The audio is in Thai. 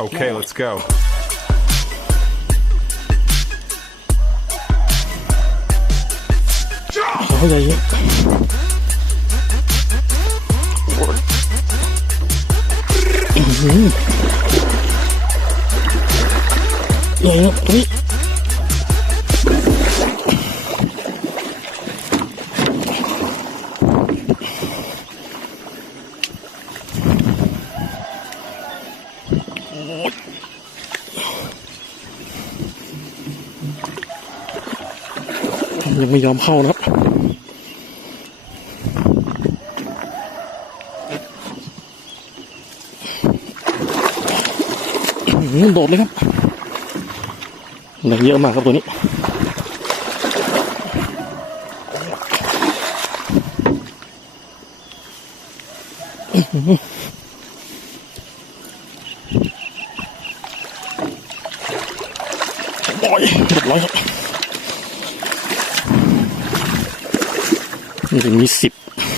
Okay, let's go. เขาใหญ่เยอะใหญ่ครับตรงนี้ยังไม่ยอมเข้านะครับโดดเลยครับแรงเยอะมากครับตัวนี้ปล่อยเรียบร้อยครับนี่มี10